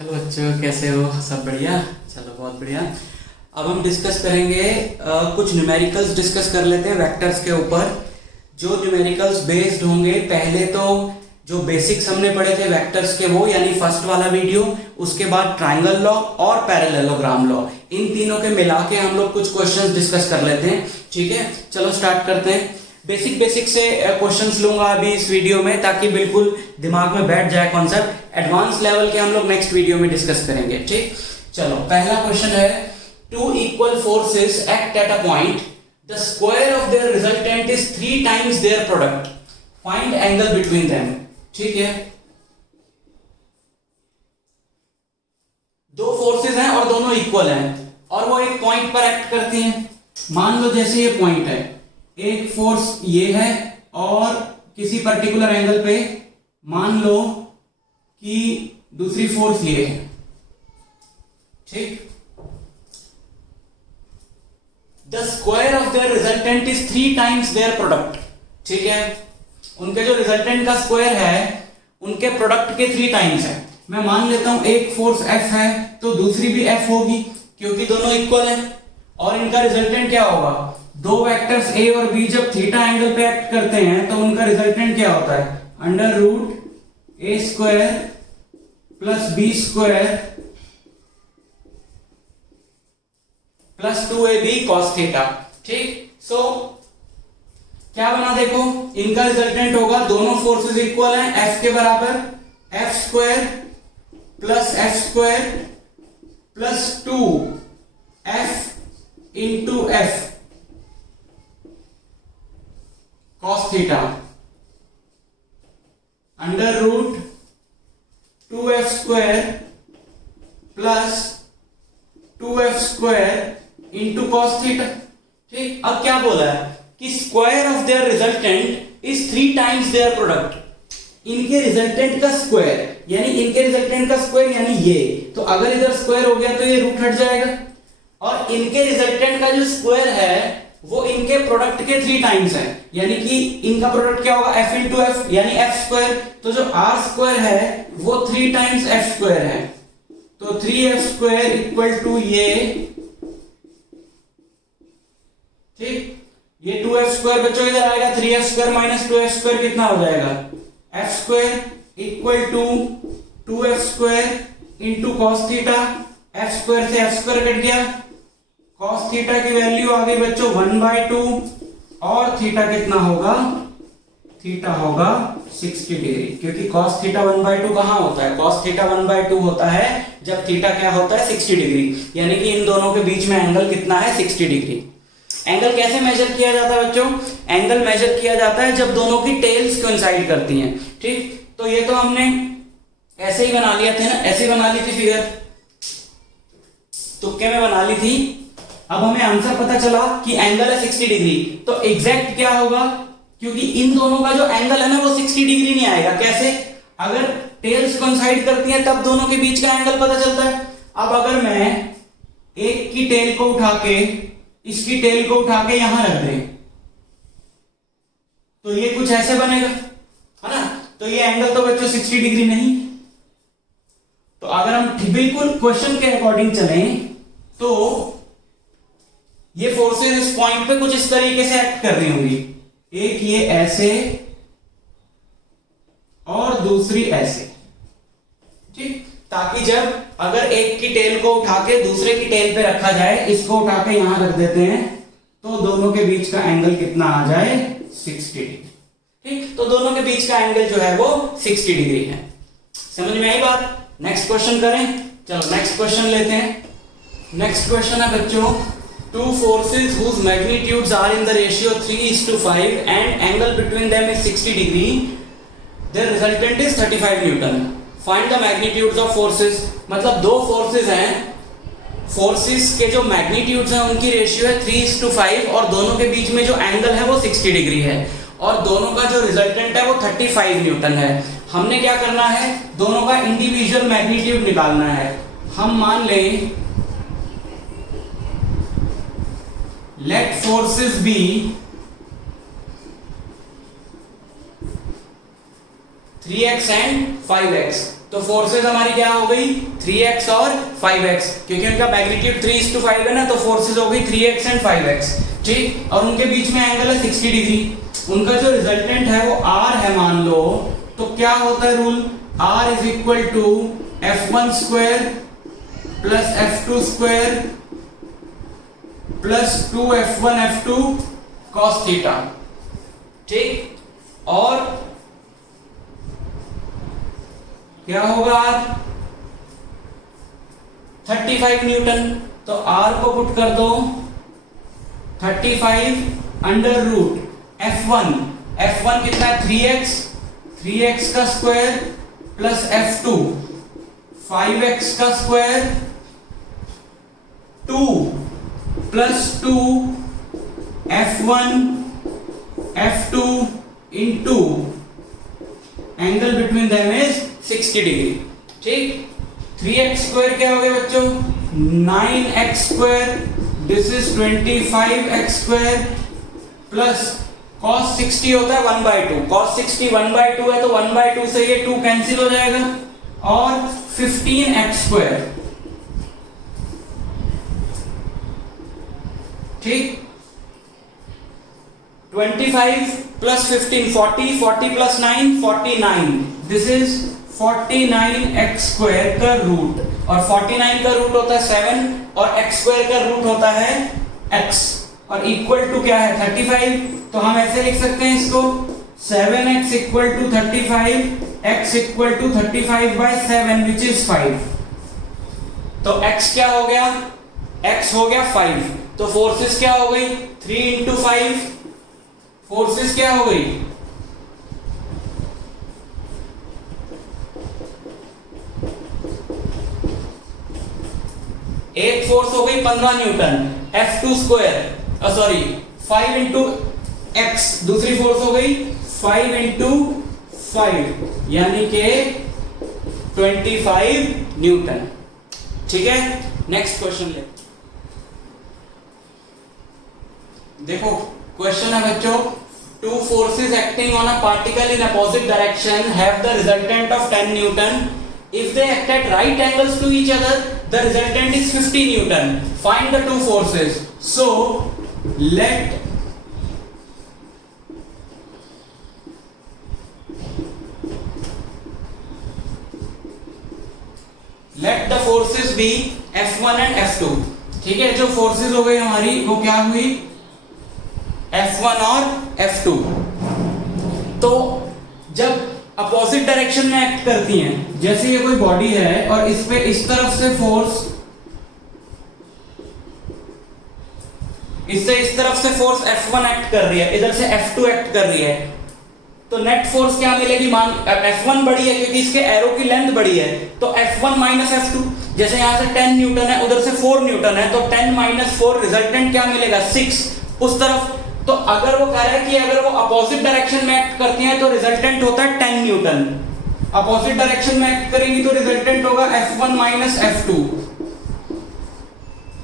Hello बच्चों, कैसे हो? सब बढ़िया। चलो, बहुत बढ़िया। अब हम डिस्कस करेंगे कुछ न्यूमेरिकल्स डिस्कस कर लेते हैं वेक्टर्स के ऊपर। जो न्यूमेरिकल्स बेस्ड होंगे, पहले तो जो बेसिक्स हमने पढ़े थे वेक्टर्स के वो, यानी फर्स्ट वाला वीडियो, उसके बाद ट्रायंगल लॉ और पैरेललोग्राम लॉ, इन तीनों के मिला के हम लोग कुछ क्वेश्चंस डिस्कस कर लेते हैं। ठीक है, चलो स्टार्ट करते हैं। बेसिक से क्वेश्चंस लूंगा अभी इस वीडियो में, ताकि बिल्कुल दिमाग में बैठ जाए कॉन्सेप्ट। एडवांस लेवल के हम लोग नेक्स्ट वीडियो में डिस्कस करेंगे। ठीक, चलो पहला क्वेश्चन है, two equal forces act at a point, the square of their resultant is 3 times their product, find angle between them. ठीक है, दो फोर्सेस हैं और दोनों इक्वल हैं और वो एक पॉइंट पर एक्ट करती हैं। मान लो जैसे ये पॉइंट है, एक फोर्स ये है और किसी पर्टिकुलर एंगल पे मान लो कि दूसरी फोर्स ये है। ठीक, the square of their resultant is 3 times their product. ठीक है, उनके जो रिजल्टेंट का स्क्वायर है उनके प्रोडक्ट के 3 टाइम्स है। मैं मान लेता हूं एक फोर्स F है तो दूसरी भी F होगी, क्योंकि दोनों इक्वल हैं। और इनका रिजल्टेंट क्या होगा? दो वेक्टर्स A और B जब थीटा एंगल पे एक्ट करते हैं तो उनका रिजल्टेंट क्या होता है? Under root A square plus B square plus 2AB cos theta. ठीक, सो क्या बना देखो, इनका रिजल्टेंट होगा, दोनों फोर्सेस इक्वल हैं, F के बराबर F square plus F square plus 2F into F cos theta under root 2F square plus 2F square into cos theta. ठीक, अब क्या बोला है कि square of their resultant is 3 times their product. इनके रिजल्टेंट का स्क्वायर, यानी इनके रिजल्टेंट का स्क्वायर यानी ये, तो अगर इधर स्क्वायर हो गया तो ये रूट हट जाएगा। और इनके रिजल्टेंट का जो स्क्वायर है वो इनके प्रोडक्ट के 3 टाइम्स है, यानी कि इनका प्रोडक्ट क्या होगा? F इंटू F यानी F स्क्वायर। तो जो R स्क्वायर है वो 3 टाइम्स F स्क्वायर है, तो 3F स्क्वायर इक्वल टू ये। ठीक, ये 2F स्क्वायर बच्चों इधर आएगा, 3F square minus 2F square कितना हो जाएगा? F square equal to 2F square into cos theta. F square से F स्क्वायर कट गया, कॉस थीटा की वैल्यू आ गई बच्चों 1/2, और थीटा कितना होगा? थीटा होगा 60 डिग्री, क्योंकि कॉस थीटा 1/2 कहां होता है? कॉस थीटा 1/2 होता है जब थीटा क्या होता है? 60 डिग्री, यानी कि इन दोनों के बीच में एंगल कितना है? 60 डिग्री। एंगल कैसे मेजर किया जाता है बच्चों? एंगल मेजर किया जाता है जब दोनों की टेल्स कोइंसाइड करती हैं। ठीक, तो ये तो हमने ऐसे ही बना लिया था ना, ऐसे ही बना ली थी फिगर, तुक्के में बना ली थी। अब हमें आंसर पता चला कि एंगल है 60 डिग्री, तो एग्जैक्ट क्या होगा? क्योंकि इन दोनों का जो एंगल है ना वो 60 डिग्री नहीं आएगा। कैसे? अगर टेल्स कोइंसाइड करती हैं तब दोनों के बीच का एंगल पता चलता है। अब अगर मैं एक की टेल को उठा के, इसकी टेल को उठा के यहां रख दें तो ये कुछ ऐसे बनेगा, है ना? तो ये एंगल तो बच्चों 60 डिग्री नहीं। तो अगर हम बिल्कुल क्वेश्चन के अकॉर्डिंग चलें तो ये फोर्सेस इस पॉइंट पे कुछ इस तरीके से एक्ट कर रही होंगी, एक ये ऐसे और दूसरी ऐसे। ठीक, ताकि जब अगर एक की टेल को उठा के दूसरे की टेल पे रखा जाए, इसको उठा के यहां रख देते हैं तो दोनों के बीच का एंगल कितना आ जाए? 60 डिग्री। ठीक, तो दोनों के बीच का एंगल जो है वो 60 डिग्री है। समझ में आई बात? नेक्स्ट क्वेश्चन करें। चलो नेक्स्ट क्वेश्चन लेते हैं। नेक्स्ट क्वेश्चन है बच्चों, two forces whose magnitudes are in the ratio 3:5 and angle between them is 60 degree, their resultant is 35 Newton. Find the magnitudes of forces। मतलब दो फोर्सेस हैं, फोर्सेस के जो मैग्नीट्यूड्स हैं उनकी रेशियो है 3:5 और दोनों के बीच में जो एंगल है वो 60 डिग्री है, और दोनों का जो रिजल्टेंट है वो 35 न्यूटन है। हमने क्या करना है? दोनों का इंडिविजुअल मैग्नीट्यूड निकालना है। हम मान लें let forces be 3x and 5x। तो फोर्सेस हमारी क्या हो गई 3x और 5x, क्योंकि उनका मैग्नीट्यूड 3:5 है ना, तो फोर्सेस हो गई 3x एंड 5x। ठीक, और उनके बीच में एंगल है 60 डिग्री। उनका जो रिजल्टेंट है वो r है मान लो, तो क्या होता है rule, r is equal to f1 square plus f2 square plus 2f1 f2 cos theta. ठीक, और क्या होगा r 35 न्यूटन। तो r को पुट कर दो 35 अंडर रूट f1 कितना है 3x का स्क्वायर प्लस f2 5x का square 2 plus 2 f1 f2 into angle between them is 60 degree. ठीक, 3x स्क्वायर क्या हो गया बच्चों 9x square, this is 25x square plus cos 60 होता है 1/2, cos 60 1/2 है तो 1/2 से ये 2 कैंसिल हो जाएगा, और 15x स्क्वायर। ठीक, 25 plus 15 40 plus 9 49, this is 49x square का रूट, और 49 का रूट होता है 7 और x स्क्वायर का रूट होता है x, और इक्वल टू क्या है 35। तो हम ऐसे लिख सकते हैं इसको 7x equal to 35, x equal to 35/7 which is 5। तो x क्या हो गया, x हो गया 5। तो फोर्सेस क्या हो गई 3 इंटू 5, फोर्सेस क्या हो गई एक फोर्स हो गई 15 Newton F2 square, sorry 5 into x, दूसरी फोर्स हो गई 5 इंटू 5 यानी के 25 न्यूटन। ठीक है, नेक्स्ट क्वेश्चन ले। देखो क्वेश्चन है बच्चों, two forces acting on a particle in opposite direction have the resultant of 10 Newton. If they act at right angles to each other, the resultant is 50 Newton. Find the two forces. So let the forces be F1 and F2. ठीक है, जो forces हो गई हमारी वो क्या हुई F1 और F2। तो जब अपोजिट डायरेक्शन में एक्ट करती हैं, जैसे ये कोई बॉडी है और इस पे इस तरफ से फोर्स, इससे इस तरफ से फोर्स F1 एक्ट कर रही है, इधर से F2 एक्ट कर रही है, तो नेट फोर्स क्या मिलेगी, मान F1 बड़ी है क्योंकि इसके एरो की लेंथ बड़ी है, तो F1 माइनस F2, जैसे यहां से 10 न्यूटन है उधर से 4 न्यूटन है, तो 10 माइनस 4 रिजल्टेंट क्या मिलेगा 6 उस तरफ। तो अगर वो कह रहा है कि अगर वो अपोजिट डायरेक्शन में एक्ट करती हैं तो रिजल्टेंट होता है 10 न्यूटन, अपोजिट डायरेक्शन में एक्ट करेंगी तो रिजल्टेंट होगा F1 माइनस F2,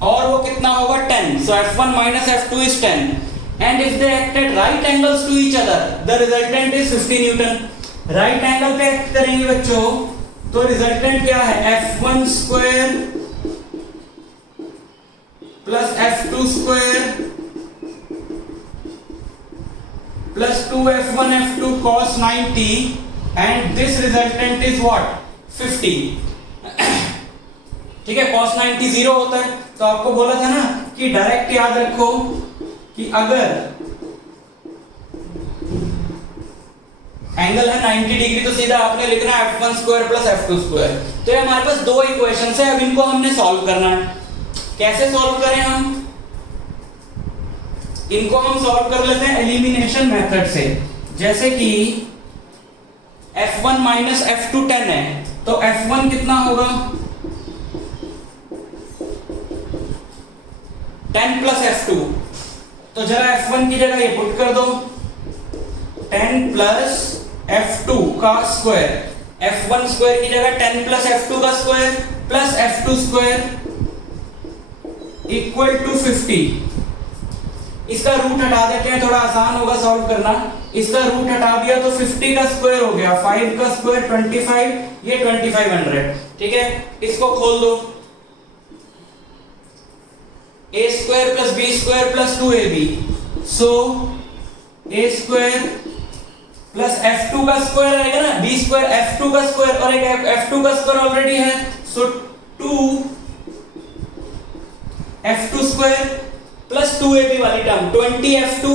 और वो कितना होगा 10, so F1 minus F2 is 10, and if they act at right angles to each other, the resultant is 50 Newton. Right angle पे एक्ट करेंगे बच्चों तो रिजल्टेंट क्या है F1 square plus F2 square plus 2f1 f2 cos 90 and this resultant is what 50। ठीक है, cos 90 0 होता है, तो आपको बोला था ना कि डायरेक्ट याद रखो कि अगर एंगल है 90 डिग्री तो सीधा आपने लिखना है f1 square plus f2 square. तो ये हमारे पास दो इक्वेशंस है, अब इनको हमने सॉल्व करना है। कैसे सॉल्व करें हम, इनको हम सॉल्व कर लेते हैं एलिमिनेशन मेथड से। जैसे कि f1 माइनस f2 10 है, तो f1 कितना होगा 10 प्लस f2, तो जरा f1 की जगह ये पुट कर दो 10 प्लस f2 का स्क्वायर, f1 स्क्वायर की जगह 10 प्लस f2 का square plus f2 square equal to 50। इसका रूट हटा देते हैं, थोड़ा आसान होगा सॉल्व करना। इसका रूट हटा दिया तो 50 का स्क्वायर हो गया, 5 का स्क्वायर 25, ये 2500, ठीक है। इसको खोल दो, a square plus B square plus 2ab, so a square plus f2 का स्क्वायर आएगा ना, b स्क्वायर f2 का स्क्वायर, और एक f2 का स्क्वायर ऑलरेडी है, सो 2 f2 स्क्वायर प्लस 2ab वाली टर्म 20f2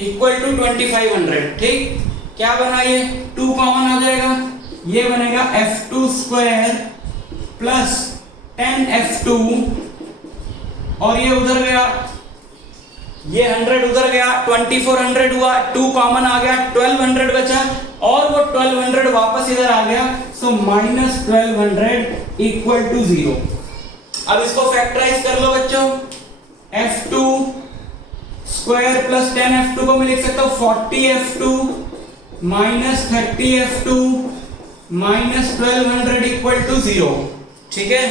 इक्वल टू 2500, ठीक। क्या बना ये, 2 कॉमन आ जाएगा, ये बनेगा f2 स्क्वायर प्लस 10f2, और ये उधर गया, ये 100 उधर गया, 2400 हुआ, 2 कॉमन आ गया, 1200 बचा, और वो 1200 वापस इधर आ गया, सो माइनस 1200 इक्वल टू 0। अब इसको फैक्टराइज कर लो बच्चों, f2 स्क्वायर प्लस 10f2 को मैं लिख सकता हूं 40f2 minus 30f2 minus 1200 equal to 0, ठीक है।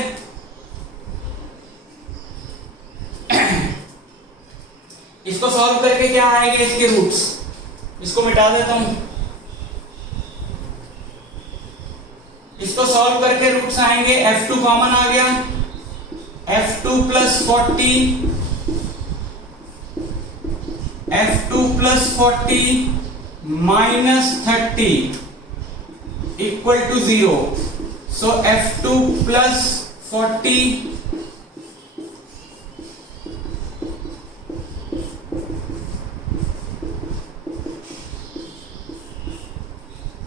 इसको सॉल्व करके क्या आएंगे इसके रूट्स, इसको मिटा देता हूं, इसको सॉल्व करके रूट्स आएंगे, f2 कॉमन आ गया, f2 plus 40 f2 plus 40 minus 30 equal to 0, so f2 plus 40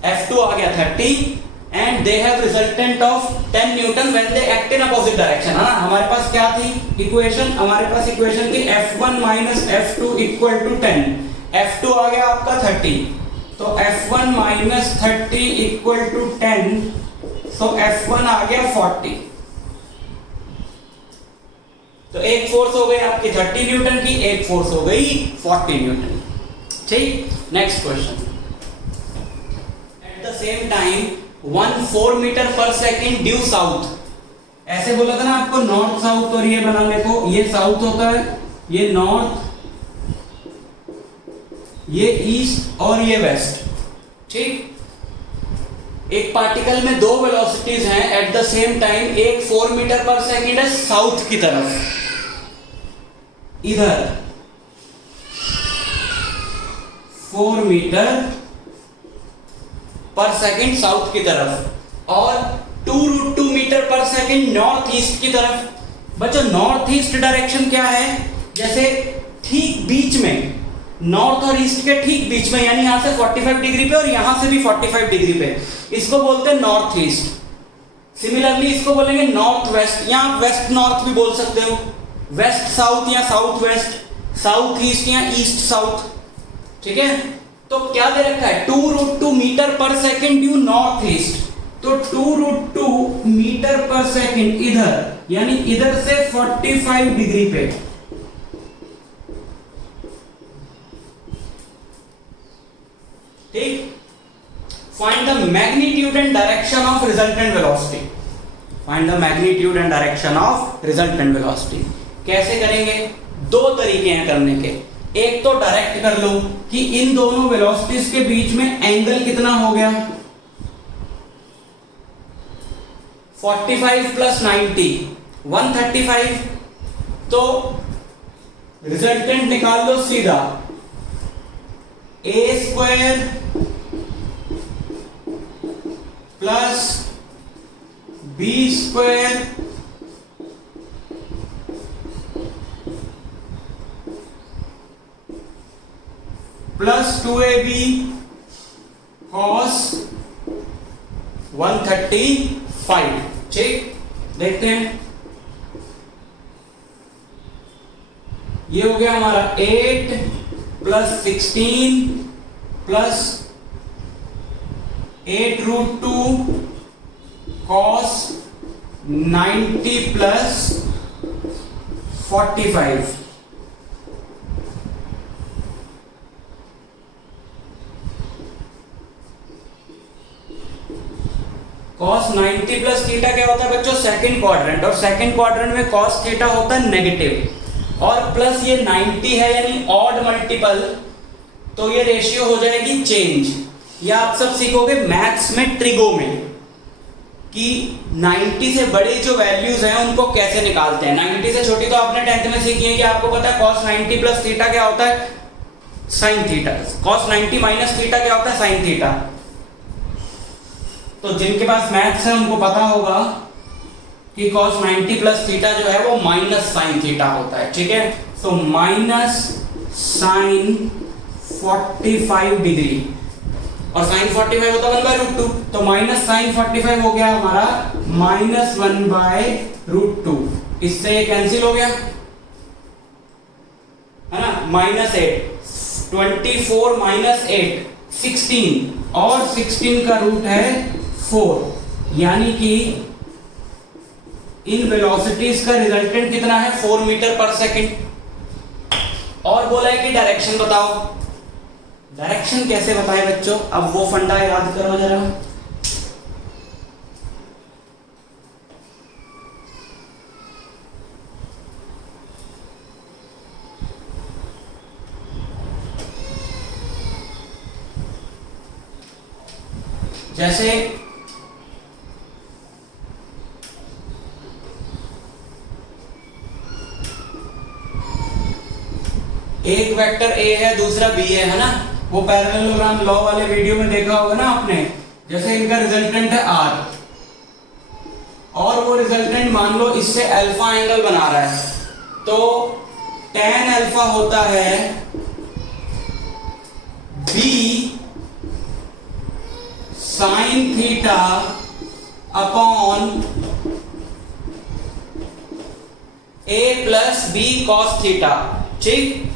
f2 आ गया 30 and they have resultant of 10 newton when they act in opposite direction, है ना। हमारे पास क्या थी इक्वेशन, हमारे पास इक्वेशन थी f1 minus f2 equal to 10, f2 आ गया आपका 30, तो f1 minus 30 equal to 10, so f1 आ गया 40, तो एक फोर्स हो गई आपकी 30 न्यूटन की, एक फोर्स हो गई 40 न्यूटन, ठीक। Next question, at the same time 4 metre पर सेकेंड ड्यू साउथ, ऐसे बोला था ना आपको नॉर्थ साउथ, और ये बनाने को, ये साउथ होता है, ये नॉर्थ, ये ईस्ट और ये वेस्ट, ठीक। एक पार्टिकल में 2 वेलोसिटीज हैं एट द सेम टाइम, एक 4 मीटर पर सेकेंड है साउथ की तरफ, इधर 4 मीटर पर सेकेंड साउथ की तरफ, और 2√2 मीटर पर सेकेंड नॉर्थ ईस्ट की तरफ। बच्चों नॉर्थ ईस्ट डायरेक्शन क्या है, जैसे ठीक बीच में, नॉर्थ और ईस्ट के ठीक बीच में, यानी यहां से 45 डिग्री पे और यहां से भी 45 डिग्री पे, इसको बोलते हैं नॉर्थ ईस्ट। सिमिलरली इसको बोलेंगे नॉर्थ वेस्ट, या वेस्ट नॉर्थ भी बोल सकते हो, वेस्ट साउथ या साउथ वेस्ट, साउथ ईस्ट या ईस्ट साउथ, ठीक है। तो क्या दे रखा है, 2√2 मीटर पर सेकेंड ड्यू नॉर्थ ईस्ट, तो 2√2 मीटर पर सेकेंड इधर, यानी इधर से 45 डिग्री पे, ठीक। Find the magnitude and direction of resultant velocity, find the magnitude and direction of resultant velocity. कैसे करेंगे, 2 तरीके हैं करने के, एक तो डायरेक्ट कर लो कि इन दोनों वेलोसिटीज के बीच में एंगल कितना हो गया, 45 प्लस 90 135, तो रिजल्टेंट निकाल लो सीधा, a square plus b square plus 2ab cos 135, ठीक। देखते हैं, ये हो गया हमारा 8 plus 16 plus 8√2 cos 90 plus 45, cos 90 plus theta क्या होता है बच्चों, सेकंड क्वाड्रेंट, और सेकंड क्वाड्रेंट में cos थीटा होता है नेगेटिव, और प्लस ये 90 है यानी ऑड मल्टीपल, तो ये रेशियो हो जाएगी चेंज। या आप सब सीखोगे मैथ्स में ट्रिगो में कि 90 से बड़ी जो वैल्यूज हैं उनको कैसे निकालते हैं। 90 से छोटी तो आपने 10th में सीखी है कि आपको पता है cos 90 प्लस थीटा क्या होता है, sin theta, cos 90 minus theta क्या होता है, sin थीटा। तो जिनके पास मैथ्स है उनको पता होगा कि cos 90 प्लस थीटा जो है वो माइनस sin थीटा होता है, ठीक है। तो माइनस sin 45 डिग्री, और sin 45 होता है 1/√2, तो माइनस sin 45 हो गया हमारा -1/√2। इससे ये कैंसिल हो गया है ना, -8, 24 - 8 16, और 16 का रूट है 4, यानी कि इन वेलोसिटीज का रिजल्टेंट कितना है, 4 मीटर पर सेकंड। और बोला है कि डायरेक्शन बताओ। डायरेक्शन कैसे बताएं बच्चों, अब वो फंडा याद करो जरा। जैसे एक वेक्टर ए है दूसरा बी है ना, वो पैरेललोग्राम लॉ वाले वीडियो में देखा होगा ना आपने। जैसे इनका रिजल्टेंट है आर, और वो रिजल्टेंट मान लो इससे अल्फा एंगल बना रहा है, तो tan अल्फा होता है बी साइन थीटा अपॉन ए प्लस बी कॉस थीटा, ठीक।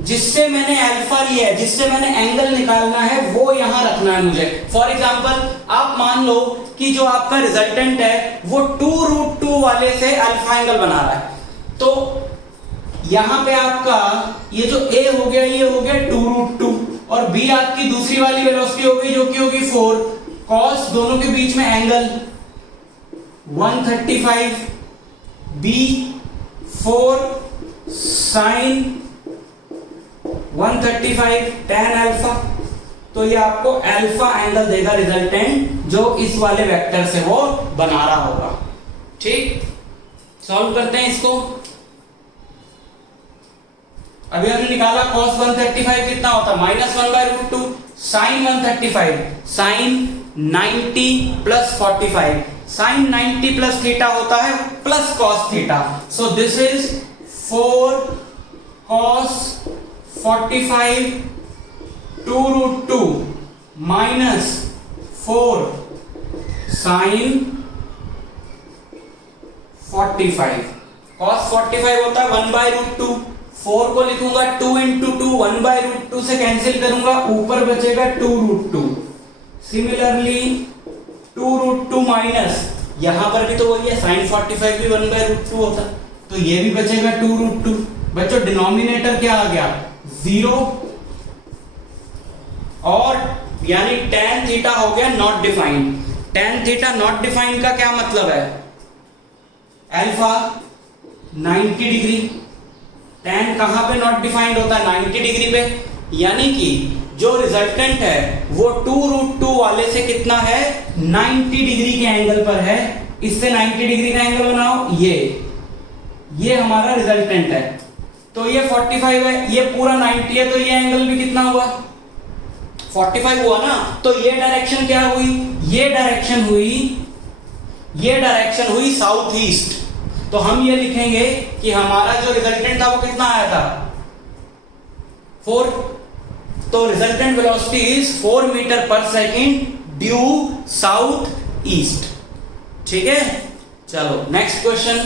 जिससे मैंने अल्फा लिया है, जिससे मैंने एंगल निकालना है, वो यहां रखना है मुझे। फॉर एग्जांपल आप मान लो कि जो आपका रिजल्टेंट है वो 2√2 वाले से अल्फा एंगल बना रहा है, तो यहां पे आपका ये जो a हो गया ये हो गया 2√2, और b आपकी दूसरी वाली वेलोसिटी होगी जो कि होगी 4, cos दोनों के बीच में angle 135, b 4 sin 135 tan alpha, तो ये आपको अल्फा एंगल देगा रिजल्टेंट, जो इस वाले वेक्टर से वो बना रहा होगा, ठीक। सॉल्व करते हैं इसको। अभी हमने निकाला cos 135 कितना होता है, -1/√2, sin 135 sin 90 plus 45, sin 90 plus theta होता है plus cos theta, so this is 4 cos 45 2√2 minus 4 sin 45, cos 45 होता है 1/√2, 4 को लिखूंगा 2 × 2, 1/√2 से कैंसिल करूंगा, ऊपर बचेगा 2√2। सिमिलरली 2√2 माइनस, यहां पर भी तो वही है, sin 45 भी 1/√2 होता, तो ये भी बचेगा 2√2। बच्चों डिनोमिनेटर क्या आ गया, 0, और यानी tan थीटा हो गया not defined. tan theta naught defined का क्या मतलब है, अल्फा 90 डिग्री, tan कहां पे नॉट डिफाइंड होता है, 90 डिग्री पे, यानी कि जो रिजल्टेंट है वो 2√2 वाले से कितना है, 90 डिग्री के एंगल पर है। इससे 90 डिग्री का एंगल बनाओ, ये हमारा रिजल्टेंट है, तो ये 45 है, ये पूरा 90 है, तो ये एंगल भी कितना हुआ, 45 हुआ ना। तो ये डायरेक्शन क्या हुई, ये डायरेक्शन हुई साउथ ईस्ट, तो हम ये लिखेंगे कि हमारा जो रिजल्टेंट था वो कितना आया था, 4, तो रिजल्टेंट वेलोसिटी इज 4 मीटर पर सेकेंड ड्यू साउथ ईस्ट, ठीक है। चलो नेक्स्ट क्वेश्चन,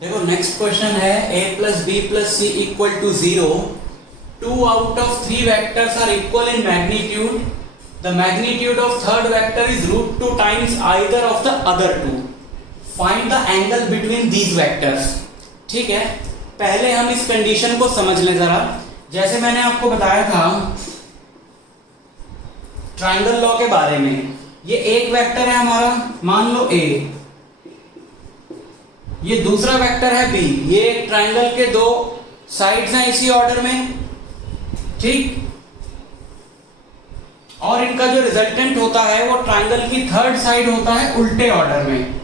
देखो नेक्स्ट क्वेश्चन है a + b + c = 0, 2 out of 3 vectors are equal in magnitude, the magnitude of third vector is √2 times either of the other two, find the angle between these vectors। ठीक है, पहले हम इस condition को समझ लें जरा। जैसे मैंने आपको बताया था ट्रायंगल लॉ के बारे में। ये एक वेक्टर है हमारा, मान लो ए, ये दूसरा वेक्टर है बी, ये ट्रायंगल के दो साइड्स हैं इसी ऑर्डर में, ठीक। और इनका जो रिजल्टेंट होता है वो ट्रायंगल की थर्ड साइड होता है उल्टे ऑर्डर में,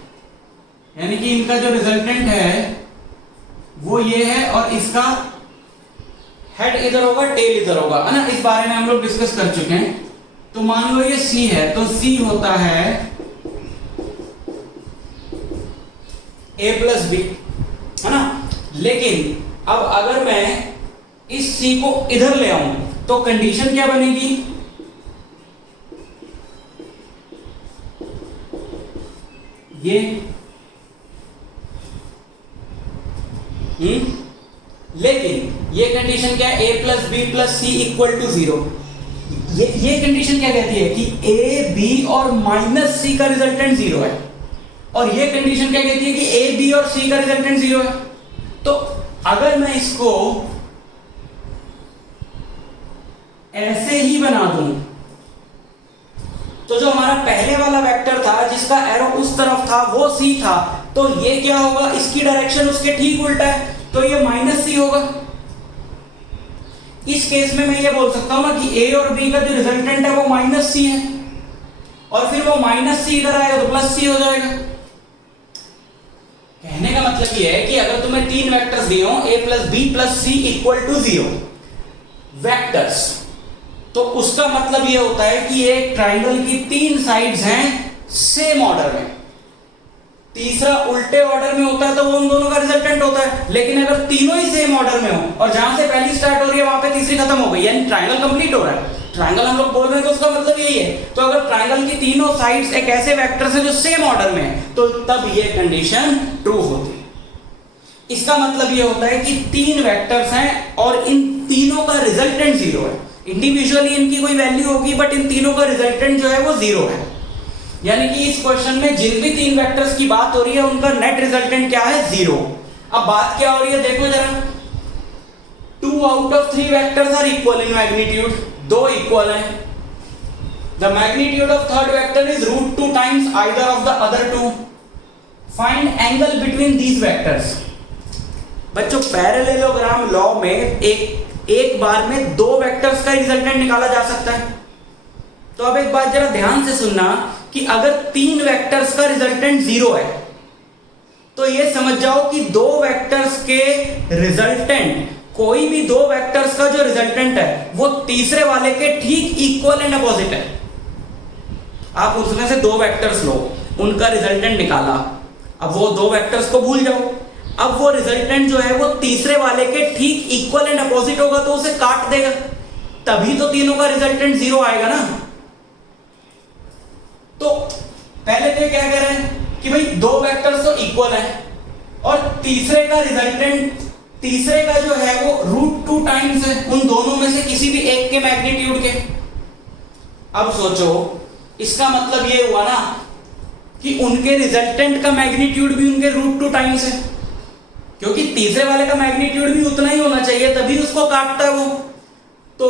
यानी कि इनका जो रिजल्टेंट है वो ये है और इसका हेड इधर होगा, टेल इधर होगा, है ना। इस बारे में हम लोग डिस्कस कर चुके हैं। तो मान लो ये सी है, तो सी होता है ए प्लस बी, है ना। लेकिन अब अगर मैं इस सी को इधर ले आऊं तो कंडीशन क्या बनेगी, ये लेकिन ये कंडीशन क्या है, A plus B plus C equal to 0। ये कंडीशन क्या कहती है कि ए बी और माइनस सी का रिजल्टेंट 0 है, और ये कंडीशन क्या कहती है कि ए बी और सी का रिजल्टेंट 0 है। तो अगर मैं इसको ऐसे ही बना दूं तो जो हमारा पहले वाला वेक्टर था जिसका एरो उस तरफ था वो सी था, तो ये क्या होगा, इसकी डायरेक्शन उसके ठीक उल्टा है, तो ये माइनस सी होगा। इस केस में मैं ये बोल सकता हूं ना कि ए और बी का जो रिजल्टेंट है वो माइनस सी है, और फिर वो माइनस सी इधर आएगा तो प्लस सी हो जाएगा। कहने का मतलब ये है कि अगर तुम्हें तीन वेक्टर्स दिए हो A plus B plus C equal to 0 vectors, तो उसका मतलब ये होता है कि एक ट्राइंगल की तीन साइड्स हैं सेम ऑर्डर में, तीसरा उल्टे ऑर्डर में होता है तो वो उन दोनों का रिजल्टेंट होता है। लेकिन अगर तीनों ही सेम ऑर्डर में हो और जहां से पहली स्टार्ट हो रही है वहां पे तीसरी खत्म हो गई, यानी ट्राइंगल कंप्लीट हो रहा है। ट्राइंगल हम लोग बोल रहे हैं तो उसका मतलब यही है। तो अगर ट्राइंगल की तीनों साइड्स एक ऐसे वेक्टर से जो सेम ऑर्डर में है तो तब ये कंडीशन ट्रू होती है। इसका मतलब ये होता है कि तीन वेक्टर्स हैं और इन तीनों का रिजल्टेंट 0 है। इंडिविजुअली इनकी कोई वैल्यू होगी बट इन तीनों का रिजल्टेंट जो है वो 0 है। यानी कि इस क्वेश्चन में जिन भी तीन वेक्टर्स की बात हो रही है उनका नेट रिजल्टेंट क्या है, 0। अब बात क्या हो रही है देखो जरा, 2 out of 3 vectors are equal in magnitude, दो इक्वल हैं। The magnitude of third vector is √2 times either of the other two, find angle between these vectors. बच्चों पैरेललोग्राम लॉ में एक बार में दो वेक्टर्स का रिजल्टेंट निकाला जा सकता है। तो अब एक बात जरा ध्यान से सुनना कि अगर तीन वेक्टर्स का रिजल्टेंट 0 है तो ये समझ जाओ कि दो वेक्टर्स के रिजल्टेंट, कोई भी दो वेक्टर्स का जो रिजल्टेंट है वो तीसरे वाले के ठीक इक्वल एंड अपोजिट है। आप उसमें से दो वेक्टर्स लो, उनका रिजल्टेंट निकाला, अब वो दो वेक्टर्स को भूल जाओ, अब वो रिजल्टेंट जो है वो तीसरे वाले के ठीक इक्वल एंड अपोजिट होगा तो उसे काट देगा, तभी तो तीनों का रिजल्टेंट 0 आएगा ना। तो पहले तो क्या कह रहे हैं कि भाई दो वेक्टर्स तो इक्वल है और तीसरे का रिजल्टेंट, तीसरे का जो है वो √2 टाइम्स है उन दोनों में से किसी भी एक के मैग्नीट्यूड के। अब सोचो, इसका मतलब ये हुआ ना कि उनके रिजल्टेंट का मैग्नीट्यूड भी उनके √2 टाइम्स है, क्योंकि तीसरे वाले का मैग्नीट्यूड भी उतना ही होना चाहिए तभी उसको काटता है वो। तो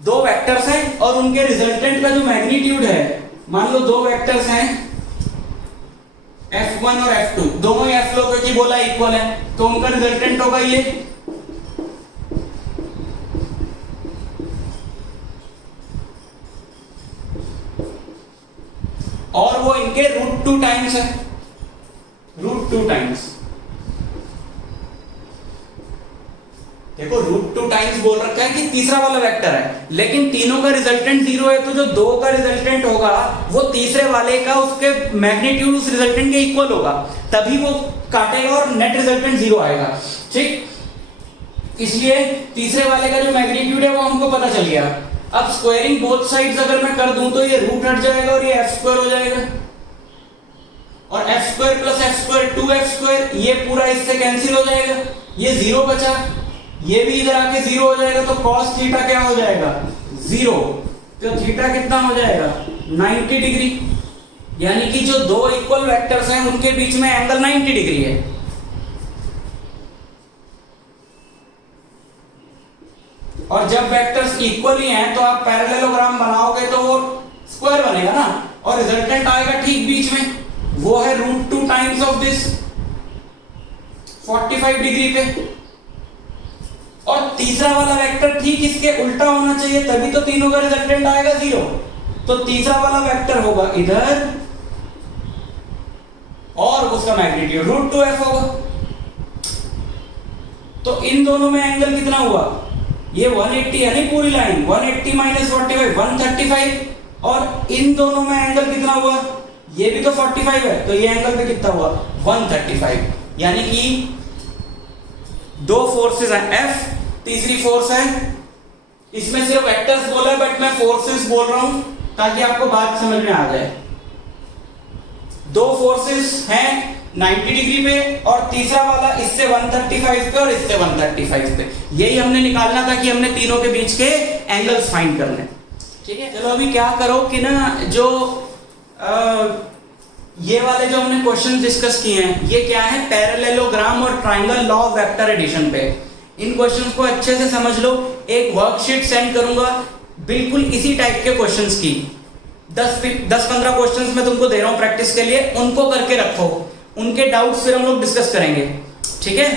दो वेक्टर्स हैं और उनके रिजल्टेंट का जो मैग्नीट्यूड है, मान लो दो वेक्टर्स हैं F1 और F2, दोनों ही F लो क्योंकि बोला इक्वल है, तो उनका रिजल्टेंट होगा ये। और वो इनके √2 टाइम्स है, √2 टाइम्स। देखो √2 टाइम्स बोल रखा है कि तीसरा वाला वेक्टर है, लेकिन तीनों का रिजल्टेंट 0 है, तो जो दो का रिजल्टेंट होगा वो तीसरे वाले का उसके मैग्नीट्यूड उस रिजल्टेंट के इक्वल होगा, तभी वो काटेगा और नेट रिजल्टेंट 0 आएगा। ठीक, इसलिए तीसरे वाले का जो मैग्नीट्यूड है वो हमको पता चल गया। अब स्क्वायरिंग बोथ साइड्स अगर मैं कर दूं तो ये रूट हट जाएगा और ये f² हो जाएगा, और f² + f² 2f², ये पूरा इससे कैंसिल हो जाएगा, ये 0 बचा, ये भी इधर आके 0 हो जाएगा, तो cos थीटा क्या हो जाएगा, 0। तो थीटा कितना हो जाएगा, 90 डिग्री। यानी कि जो दो इक्वल वेक्टर्स हैं उनके बीच में एंगल 90 डिग्री है। और जब वेक्टर्स इक्वल ही हैं तो आप पैरेललोग्राम बनाओगे तो वो स्क्वायर बनेगा ना, और रिजल्टेंट आएगा ठीक बीच में, वो है √2 टाइम्स ऑफ दिस 45 डिग्री पे। और तीसरा वाला वेक्टर ठीक इसके उल्टा होना चाहिए, तभी तो तीनों का रिजल्टेंट आएगा 0। तो तीसरा वाला वेक्टर होगा इधर और उसका मैग्नीट्यूड √2f होगा। तो इन दोनों में एंगल कितना हुआ, ये 180 है नहीं पूरी लाइन, 180 माइनस 45 135, और इन दोनों में एंगल कितना हुआ, ये भी तो 45 है, तो ये एंगल भी कितना हुआ 135। यानी कि दो फोर्सेस हैं F, तीसरी फोर्स है, इसमें सिर्फ वेक्टर्स बोला है बट मैं फोर्सेस बोल रहा हूं ताकि आपको बात समझ में आ जाए। दो फोर्सेस हैं 90 डिग्री पे और तीसरा वाला इससे 135 पे और इससे 135 पे। यही हमने निकालना था कि हमने तीनों के बीच के एंगल्स फाइंड करने। ठीक है, चलो अभी क्या करो कि ना जो ये वाले जो हमने क्वेश्चन डिस्कस किए हैं ये क्या है, पैरेललोग्राम और triangle law of vector addition पे। इन क्वेश्चंस को अच्छे से समझ लो। एक वर्कशीट सेंड करूंगा बिल्कुल इसी टाइप के क्वेश्चंस की, 10-15 क्वेश्चंस मैं तुमको दे रहा हूं प्रैक्टिस के लिए, उनको करके रखो, उनके डाउट्स फिर हम लोग डिस्कस करेंगे। ठीक है।